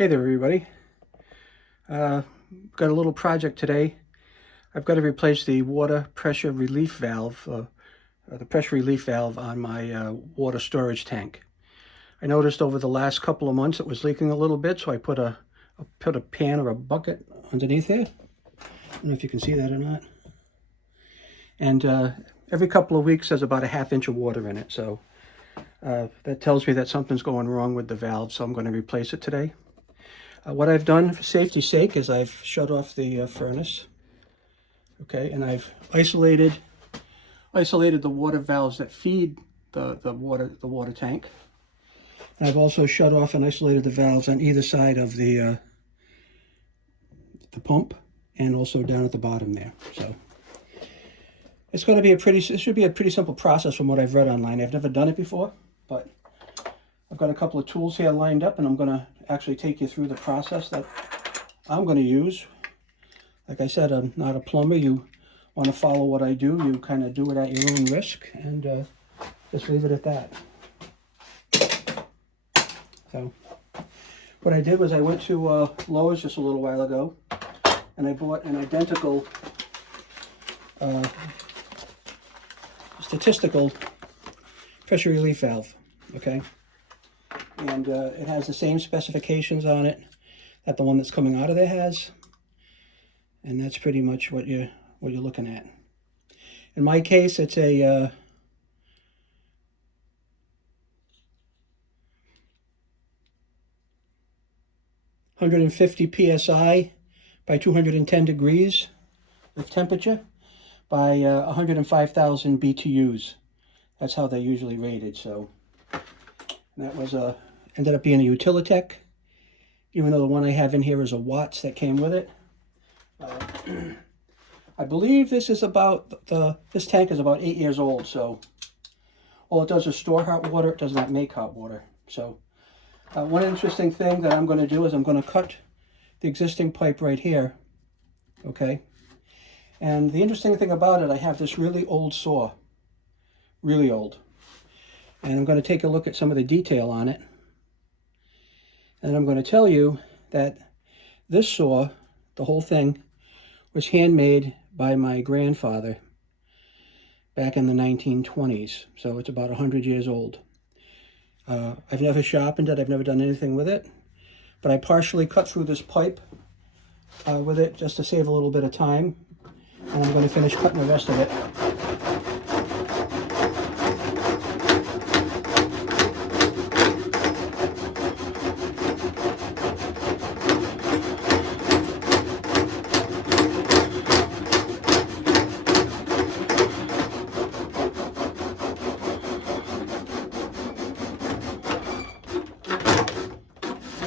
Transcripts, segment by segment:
Hey there, everybody. Got a little project today. I've got to replace the water pressure relief valve, the pressure relief valve on my water storage tank. I noticed over the last couple of months it was leaking a little bit, so I put a pan or a bucket underneath here. I don't know if you can see that or not. And every couple of weeks there's about a ½ inch of water in it, so that tells me that something's going wrong with the valve, so I'm going to replace it today. What I've done for safety's sake is I've shut off the furnace, okay, and I've isolated the water valves that feed the water tank. And I've also shut off and isolated the valves on either side of the pump and also down at the bottom there. So it's going to be it should be a pretty simple process from what I've read online. I've never done it before, but I've got a couple of tools here lined up, and I'm going to actually take you through the process that I'm going to use. Like I said, I'm not a plumber. You want to follow what I do, you kind of do it at your own risk, and just leave it at that. So what I did was I went to Lowe's just a little while ago, and I bought an identical statistical pressure relief valve, okay? And it has the same specifications on it that the one that's coming out of there has, and that's pretty much what you're looking at. In my case, it's a 150 psi by 210 degrees of temperature by 105,000 BTUs. That's how they're usually rated. So that was ended up being a Utilitech, even though the one I have in here is a watts that came with it. I believe this is this tank is about 8 years old, so all it does is store hot water. It does not make hot water. So one interesting thing that I'm going to do is I'm going to cut the existing pipe right here, okay? And the interesting thing about it, I have this really old saw, really old. And I'm going to take a look at some of the detail on it. And I'm going to tell you that this saw, the whole thing, was handmade by my grandfather back in the 1920s. So it's about 100 years old. I've never sharpened it. I've never done anything with it. But I partially cut through this pipe with it just to save a little bit of time. And I'm going to finish cutting the rest of it.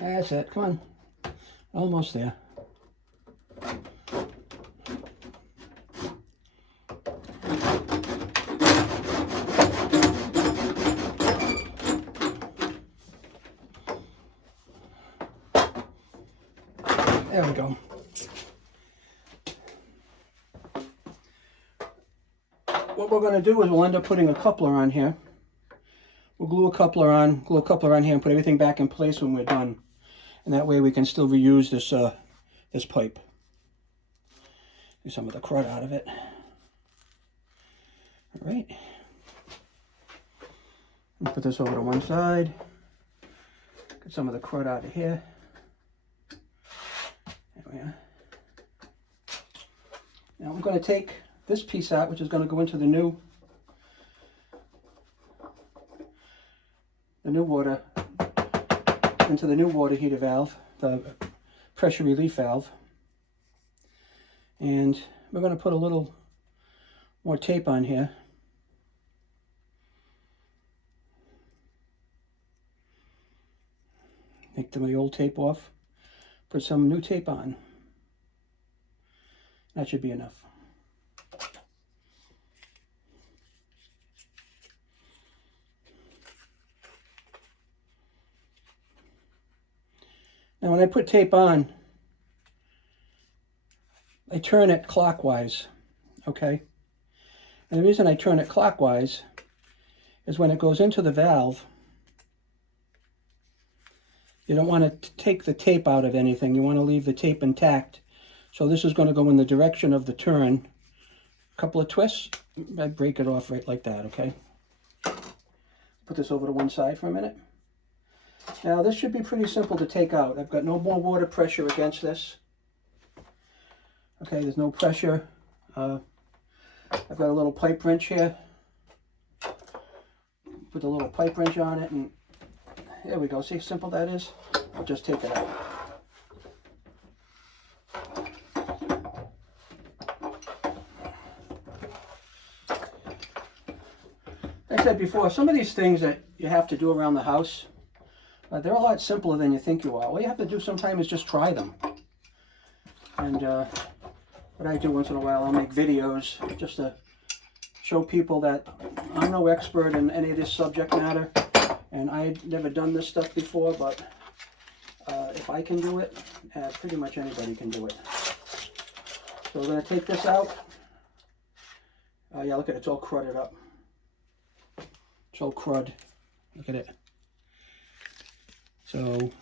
That's it. Come on. Almost there. There we go. What we're going to do is we'll end up putting a coupler on here. We'll glue a coupler on here and put everything back in place when we're done. And that way we can still reuse this this pipe. Get some of the crud out of it. All right. Put this over to one side. Get some of the crud out of here. There we are. Now I'm going to take this piece out, which is going to go into the new water heater valve, the pressure relief valve. And we're going to put a little more tape on here. Take my old tape off, put some new tape on. That should be enough. Now when I put tape on, I turn it clockwise, okay? And the reason I turn it clockwise is when it goes into the valve, You don't want to take the tape out of anything. You want to leave the tape intact. So this is going to go in the direction of the turn. A couple of twists, I break it off right like that, okay? Put this over to one side for a minute. Now this should be pretty simple to take out. I've got no more water pressure against this. Okay, there's no pressure. I've got a little pipe wrench here. Put the little pipe wrench on it, and there we go. See how simple that is? I'll just take it out. Like I said before, some of these things that you have to do around the house, they're a lot simpler than you think you are. All you have to do sometimes is just try them. And what I do once in a while, I'll make videos just to show people that I'm no expert in any of this subject matter, and I've never done this stuff before, but if I can do it, pretty much anybody can do it. So we're going to take this out. Yeah, look at it, it's all crudded up. It's all crud. Look at it. So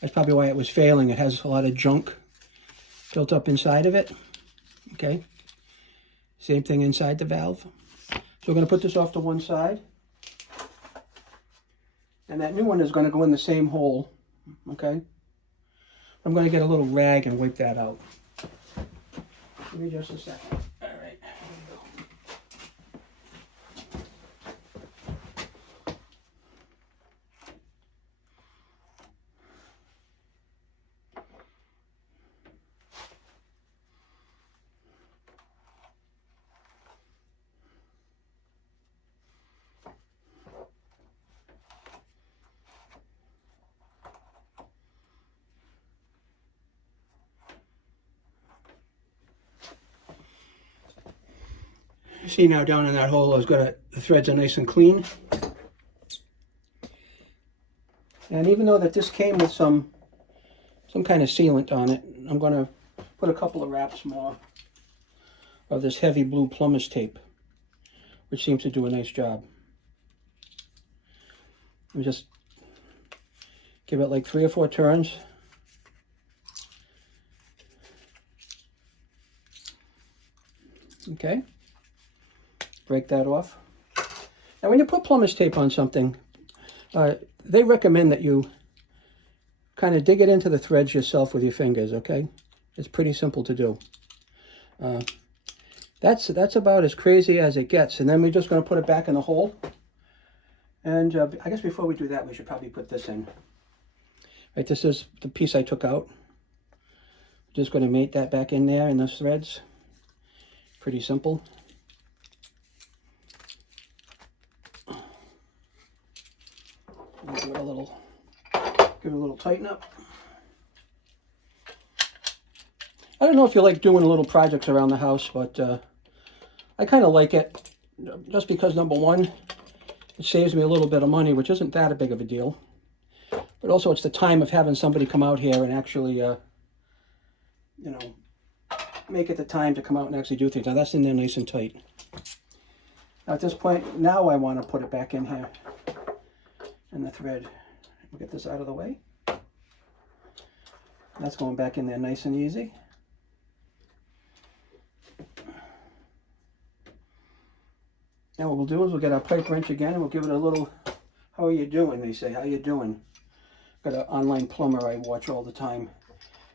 that's probably why it was failing. It has a lot of junk built up inside of it. Okay. Same thing inside the valve. So we're going to put this off to one side. And that new one is going to go in the same hole. Okay. I'm going to get a little rag and wipe that out. Give me just a second. All right. See now down in that hole, I've got the threads are nice and clean. And even though that this came with some kind of sealant on it, I'm going to put a couple of wraps more of this heavy blue plumber's tape, which seems to do a nice job. And just give it like 3 or 4 turns. Okay. Break that off. Now when you put plumber's tape on something, they recommend that you kind of dig it into the threads yourself with your fingers, okay? It's pretty simple to do. That's about as crazy as it gets. And then we're just going to put it back in the hole. And I guess before we do that, we should probably put this in. Right, this is the piece I took out. Just going to mate that back in there in those threads. Pretty simple. Give it a little tighten up. I don't know if you like doing little projects around the house, but I kind of like it just because, number one, it saves me a little bit of money, which isn't that big of a deal. But also it's the time of having somebody come out here and actually, you know, make it the time to come out and actually do things. Now that's in there nice and tight. Now at this point, now I want to put it back in here. And the thread. We'll get this out of the way. That's going back in there nice and easy. Now what we'll do is we'll get our pipe wrench again and we'll give it a little, how are you doing? They say, how you doing? Got an online plumber I watch all the time.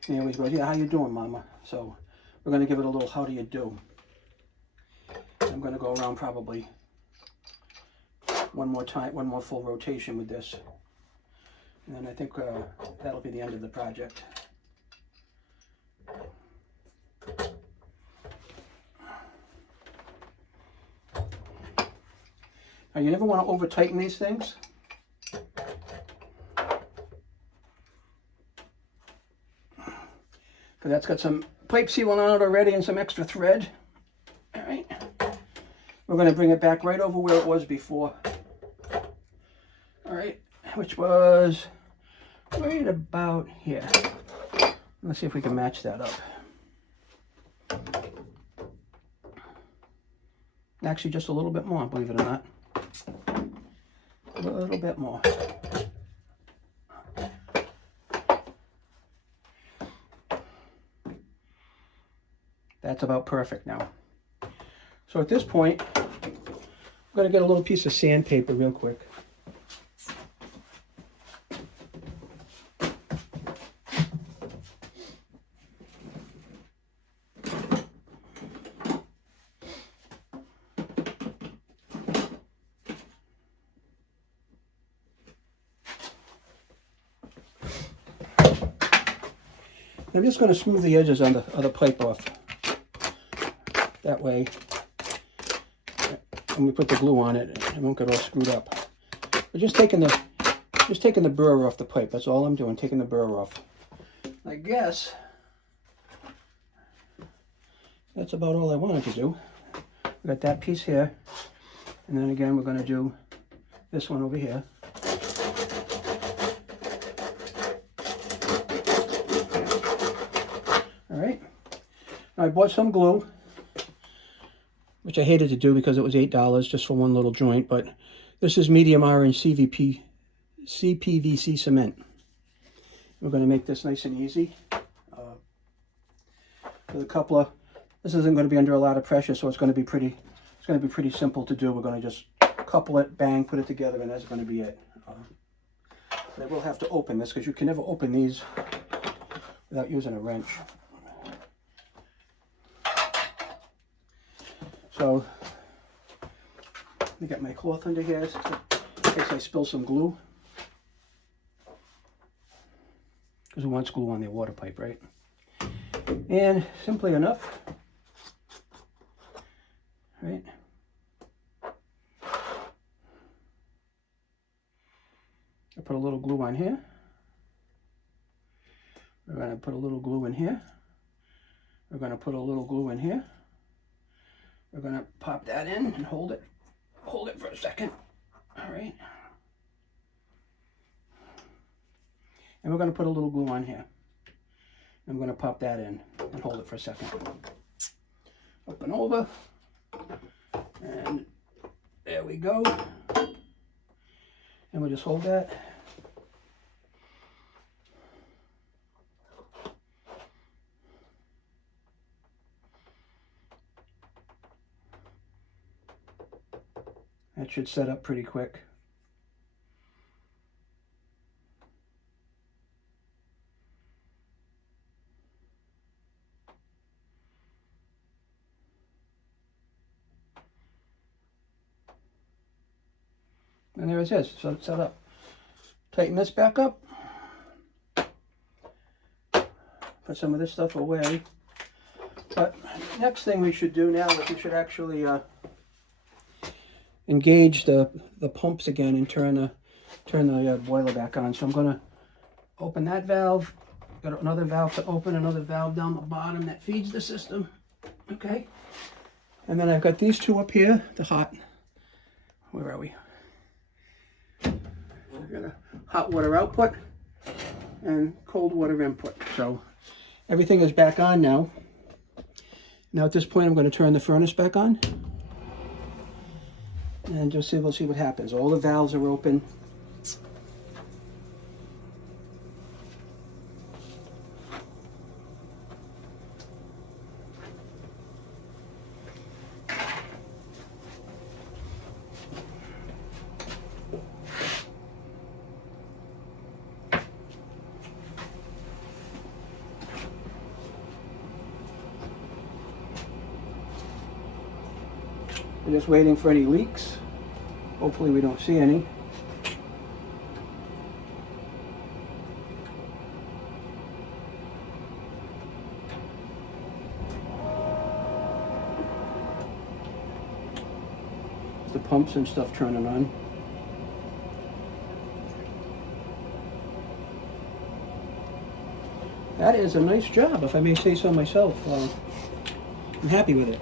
And he always goes, yeah, how you doing, mama? So we're going to give it a little, how do you do? I'm going to go around probably one more full rotation with this, and then I think that'll be the end of the project. Now you never want to over tighten these things. Because that's got some pipe sealant on it already and some extra thread. All right. We're going to bring it back right over where it was before. All right, which was right about here. Let's see if we can match that up. Actually, just a little bit more, believe it or not. A little bit more. That's about perfect now. So at this point, I'm going to get a little piece of sandpaper real quick. I'm just going to smooth the edges on the pipe off. That way, when we put the glue on it, it won't get all screwed up. We're just taking the burr off the pipe. That's all I'm doing, taking the burr off. I guess that's about all I wanted to do. We got that piece here, and then again we're going to do this one over here. All right. Now I bought some glue, which I hated to do because it was $8 just for one little joint, but this is medium iron CPVC cement. We're going to make this nice and easy. With a couple of, this isn't going to be under a lot of pressure, so it's going to be pretty simple to do. We're going to just couple it, bang, put it together, and that's going to be it. But I will have to open this because you can never open these without using a wrench. So, let me get my cloth under here in case I spill some glue. Because who wants glue on their water pipe, right? And simply enough, right? I put a little glue on here. We're going to put a little glue in here. We're going to put a little glue in here. We're going to pop that in and hold it for a second. All right. And we're going to put a little glue on here. I'm going to pop that in and hold it for a second. Up and over. And there we go. And we'll just hold that. That should set up pretty quick. And there it is, so it's set up. Tighten this back up. Put some of this stuff away. But next thing we should do now is we should actually engage the pumps again and turn the boiler back on. So I'm going to open that valve. Got another valve to open, another valve down the bottom that feeds the system. Okay. And then I've got these two up here, the hot, where are we? We've got a hot water output and cold water input. So everything is back on now. Now at this point I'm going to turn the furnace back on. And just we'll see what happens. All the valves are open. We're just waiting for any leaks. Hopefully we don't see any. The pumps and stuff turning on. That is a nice job, if I may say so myself. I'm happy with it.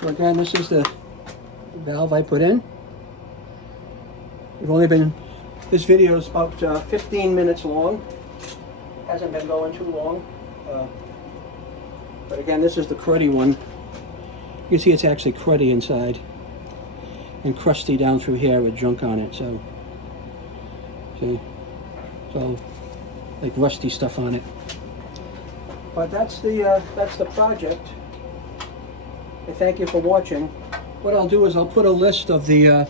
So again, this is the valve I put in. This video is about 15 minutes long. Hasn't been going too long. But again, this is the cruddy one. You can see it's actually cruddy inside and crusty down through here with junk on it. So, see, so like rusty stuff on it. But that's the project. I thank you for watching. What I'll do is I'll put a list of the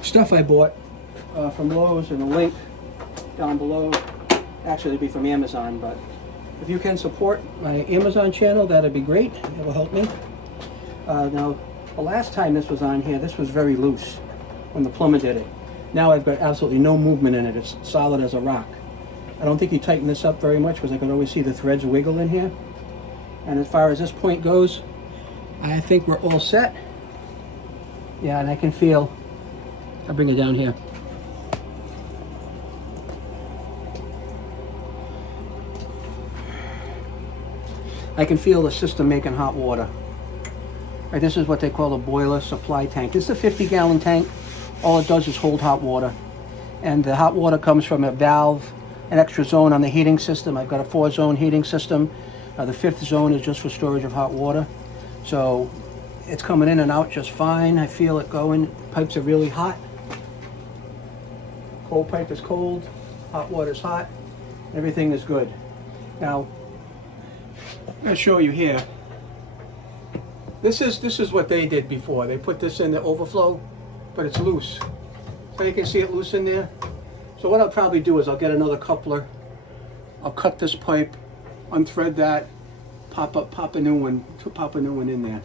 stuff I bought from Lowe's and a link down below. Actually, it'd be from Amazon, but if you can support my Amazon channel, that'd be great. It will help me. Now, the last time this was on here, this was very loose when the plumber did it. Now I've got absolutely no movement in it. It's solid as a rock. I don't think he tightened this up very much because I could always see the threads wiggle in here. And as far as this point goes, I think we're all set. Yeah, and I can feel, I'll bring it down here. I can feel the system making hot water. Right, this is what they call a boiler supply tank. This is a 50-gallon tank. All it does is hold hot water. And the hot water comes from a valve, an extra zone on the heating system. I've got a 4-zone heating system. The 5th zone is just for storage of hot water. So it's coming in and out just fine. I feel it going. Pipes are really hot. Cold pipe is cold. Hot water is hot. Everything is good. Now, I'm going to show you here. This is what they did before. They put this in the overflow, but it's loose. So you can see it loose in there. So what I'll probably do is I'll get another coupler. I'll cut this pipe, unthread that, pop a new one in there.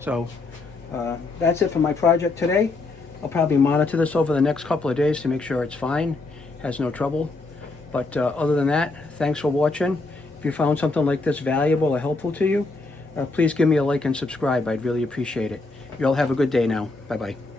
So that's it for my project today. I'll probably monitor this over the next couple of days to make sure it's fine, has no trouble. But other than that, thanks for watching. If you found something like this valuable or helpful to you, please give me a like and subscribe. I'd really appreciate it. You all have a good day now. Bye-bye.